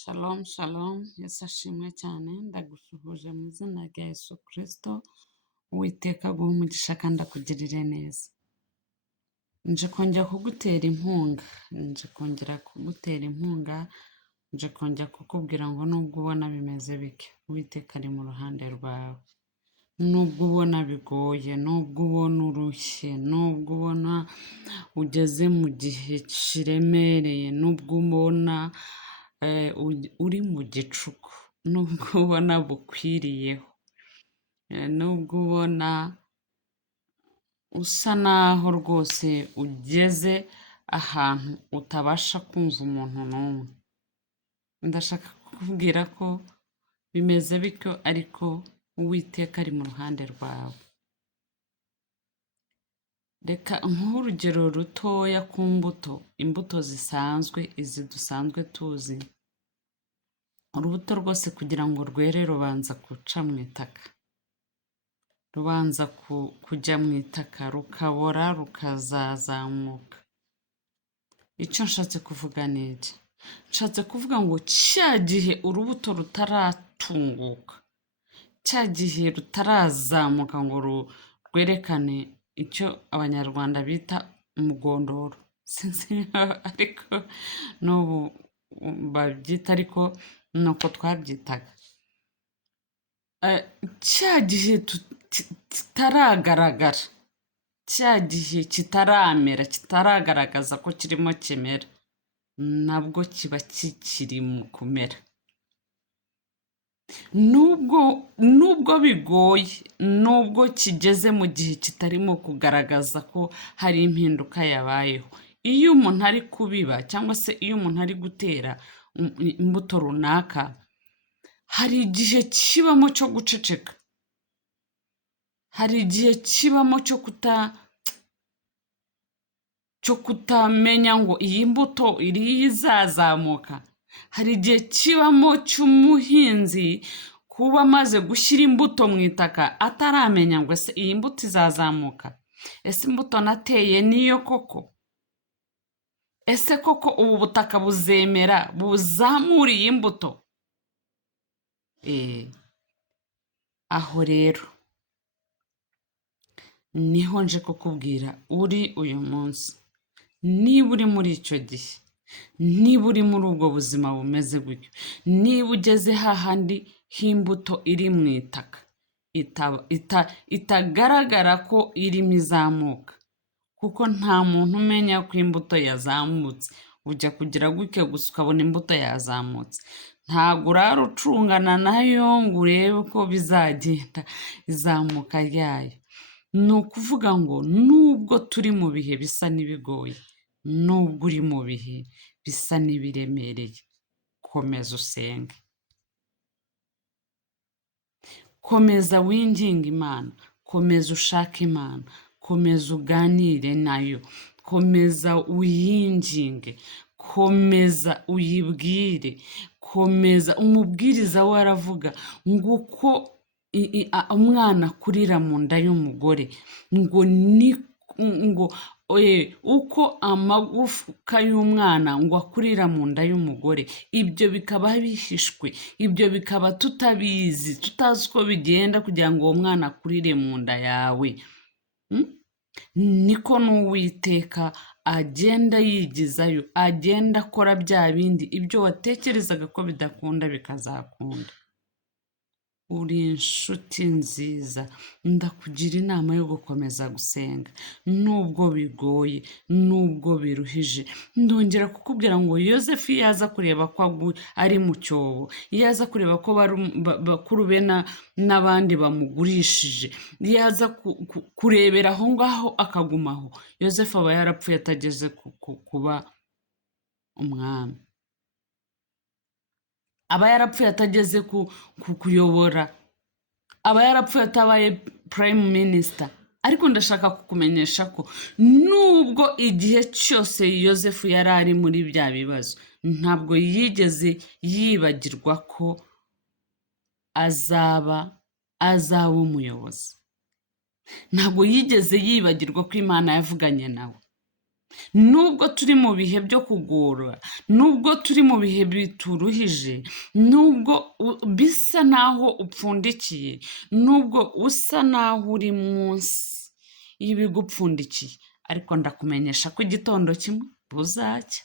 Shalom, shalom, Yesu ashimwe cyane, ndagusuhuje mu izina rya Yesu Kristo, Uwiteka aguhe umugisha kandi akugirire neza. Nje kongera kugutera inkunga, nje kongera kukubwira ngo nubwo ubona bimeze bike, Uwiteka ari mu ruhande rwawe. Nubwo ubona bigoye, nubwo ubona urushye, nubwo ubona ugeze mu gihe kiremereye, nubwo ubona uri mu gicuku, nubwo ubona bukwiriyeho, nubwo ubona usa naho rwose ugeze ahantu utabasha kumva umuntu n'umwe. Ndashaka kukubwira ko bimeze bityo ariko Uwiteka ari mu ruhande rwawe. Reka nk'urugero rutoya ku imbuto zisanzwe, izi dusanzwe tuzi. Urubuto rwose kugira ngo rwere rubanza guca mu itaka, rubanza kujya mu itaka, rukabora, rukazazamuka. Icyo nshatse kuvuga ni iki? Nshatse kuvuga ngo cya gihe urubuto rutaratunguka, cya gihe rutarazamuka ngo rwerekane icyo abanyarwanda bita umugondoro, sinzi ariko n'ubu babyita, ariko ni uko twabyitaga. Cya gihe kitaragaragara, cya gihe kitaramera, kitaragaragaza ko kirimo kimera, nabwo kiba kikiri mu kumera. Nubwo bigoye, nubwo kigeze mu gihe kitarimo kugaragaza ko hari impinduka yabayeho, iyo umuntu ari kubiba cyangwa se iyo umuntu ari gutera imbuto runaka, hari igihe kibamo cyo guceceka, hari igihe kibamo cyo kutamenya ngo iyi mbuto iriho izazamuka. Hari igihe kibamo cy'umuhinzi kuba amaze gushyira imbuto mu itaka ataramenya ngo ese iyi mbuto izazamuka, ese imbuto nateye niyo koko, ese koko ubu butaka buzemera buzamura iyi mbuto. Aho rero niho nje kukubwira uri uyu munsi, niba uri muri icyo gihe, niba uri muri ubwo buzima bumeze gutyo, niba ugeze hahandi h'imbuto iri mu itaka itagaragara ko irimo izamuka, kuko nta muntu umenya ko imbuto yazamutse, ujya kugira gutya gusa ukabona imbuto yazamutse. Ntabwo urara ucungana nayo ngo urebe uko bizagenda izamuka ryayo. Ni ukuvuga ngo nubwo turi mu bihe bisa n'ibigoye, nubwo uri mu bihe bisa n'ibiremereye, komeza usenge, komeza winginge Imana, komeza ushake Imana, komeza uganire nayo, komeza uyinginge, komeza uyibwire, komeza. Umubwiriza we aravuga ngo uko umwana akurira mu nda y'umugore, ngo uko amagufwa y'umwana ngo akurira mu nda y'umugore, ibyo bikaba bihishwe, ibyo bikaba tutabizi, tutazi uko bigenda kugira ngo uwo mwana akurire mu nda yawe. Niko n'Uwiteka agenda yigizayo, agenda akora bya bindi, ibyo watekerezaga ko bidakunda bikazakunda. Uri inshuti nziza, ndakugira inama yo gukomeza gusenga, nubwo bigoye, nubwo biruhije. Ndongera kukubwira ngo Yozefu iyo aza kureba ko ari mu cyobo, iyo aza kureba ko bakuru be n'abandi bamugurishije, iyo aza kurebera aho ngaho akagumaho, Yozefu aba yarapfuye atageze kuba umwami, aba yarapfuye atageze kuyobora, aba yarapfuye atabaye prime minister. Ariko ndashaka kukumenyesha ko nubwo igihe cyose Yozefu yari ari muri bya bibazo, ntabwo yigeze yibagirwa ko azaba umuyobozi, ntabwo yigeze yibagirwa ko Imana yavuganye nawe, nubwo turi mu bihe byo kugora, nubwo turi mu bihe bituruhije, nubwo bisa naho upfundikiye, nubwo usa naho uri munsi y'ibigupfundikiye, ariko ndakumenyesha ko igitondo kimwe buzacya.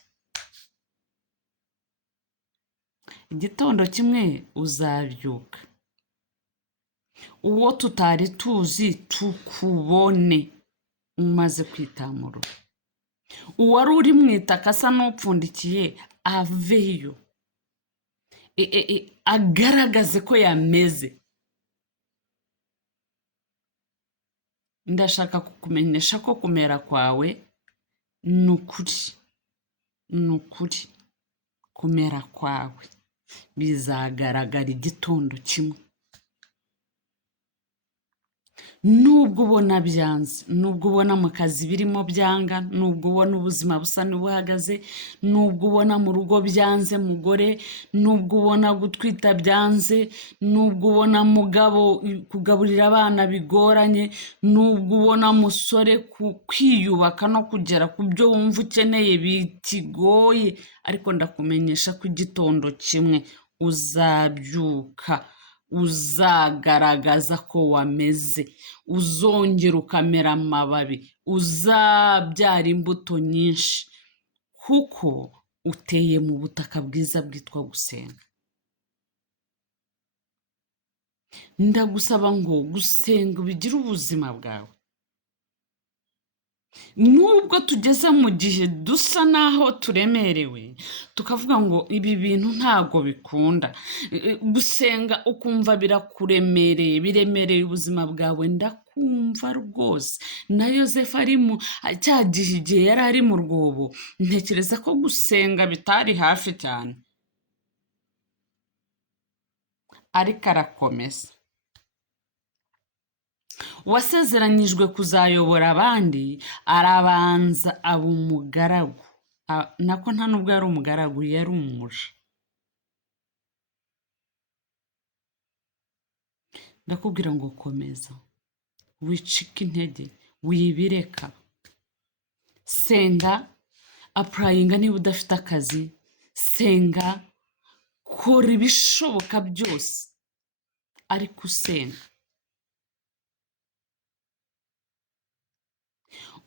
Igitondo kimwe uzabyuka, uwo tutari tuzi tukubone umaze kwitamurura, uwari uri mu itaka asa n'upfundikiye aveyo, agaragaze ko yameze. Ndashaka kukumenyesha ko kumera kwawe ni ukuri, ni ukuri. Kumera kwawe bizagaragara igitondo kimwe. Nubwo ubona byanze, nubwo ubona mu kazi birimo byanga, nubwo ubona ubuzima busa n'ubuhagaze, nubwo ubona mu rugo byanze mugore, nubwo ubona gutwita byanze, nubwo ubona mugabo kugaburira abana bigoranye, nubwo ubona musore kwiyubaka no kugera ku byo wumva ukeneye bitigoye, ariko ndakumenyesha ko igitondo kimwe uzabyuka, uzagaragaza ko wameze, uzongera ukamera amababi, uzabyara imbuto nyinshi, kuko uteye mu butaka bwiza bwitwa gusenga. Ndagusaba ngo gusenga bigire ubuzima bwawe. Nubwo tugeze mu gihe dusa naho turemerewe, tukavuga ngo ibi bintu ntago bikunda, gusenga ukumva birakuremereye, biremereye ubuzima bwawe, ndakumva rwose. Na Yosefu ari mu cya gihe igihe yari ari mu rwobo, ntekereza ko gusenga bitari hafi cyane, ariko arakomeza. Uwasezeranyijwe kuzayobora abandi arabanza aba umugaragu, nako nta nubwo yari umugaragu, yari umuja. Ndakubwira ngo komeza, wicika intege, wibireka, senga, apurayinga niba udafite akazi, senga, kora ibishoboka byose, ariko usenga.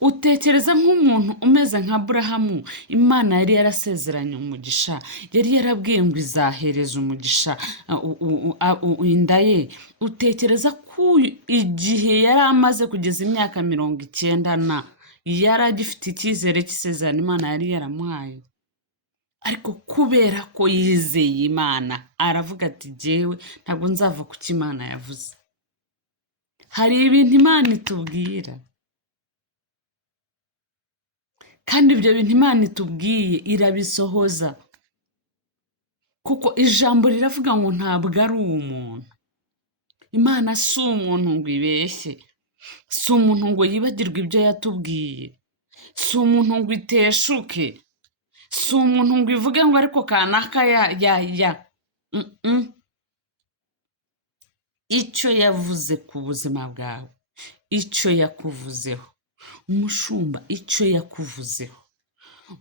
Utekereza nk'umuntu umeze nka Aburahamu, Imana yari yarasezeranye umugisha, yari yarabwiye ngo izahereza umugisha inda ye. Utekereza ko igihe yari amaze kugeza imyaka 90 yari agifite icyizere cy'isezerano Imana yari yaramuhaye? Ariko kubera ko yizeye Imana, aravuga ati jyewe ntabwo nzava ku cyo Imana yavuze. Hari ibintu Imana itubwira, kandi ibyo bintu Imana itubwiye irabisohoza, kuko ijambo riravuga ngo ntabwo ari umuntu. Imana si umuntu ngo ibeshye, si umuntu ngo yibagirwe ibyo yatubwiye, si umuntu ngo iteshuke, si umuntu ngo ivuge ngo ariko kanaka icyo yavuze ku buzima bwawe, icyo yakuvuzeho, umushumba icyo yakuvuzeho,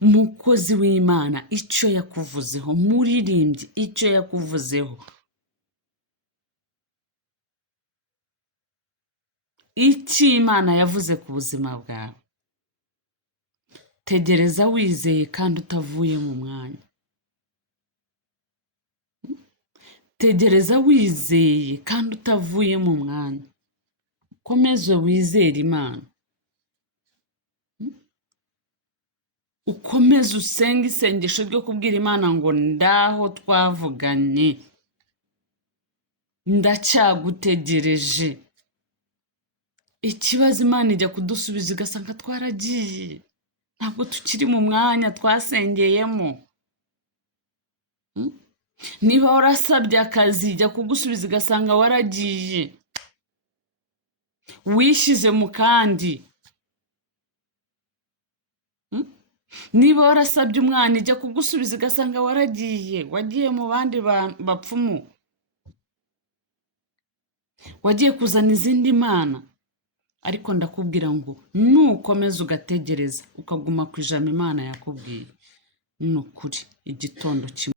umukozi w'Imana icyo yakuvuzeho, muririmbyi icyo yakuvuzeho, icyo Imana yavuze ku buzima bwawe, tegereza wizeye kandi utavuye mu mwanya. Tegereza wizeye kandi utavuye mu mwanya. Komeza wizere Imana, ukomeze usenge isengesho ryo kubwira Imana ngo ndaho twavuganye, ndacyagutegereje. Ikibazo Imana ijya kudusubiza igasanga twaragiye, ntabwo tukiri mu mwanya twasengeyemo. Niba warasabye akazi ijya kugusubiza igasanga waragiye, wishyize mu kandi. Niba warasabye umwana ijya kugusubiza igasanga waragiye, wagiye mu bandi bapfumu, wagiye kuzana izindi mana. ariko ndakubwira ngo nukomeza ugategereza ukaguma ku ijambo Imana yakubwiye, ni ukuri igitondo kimwe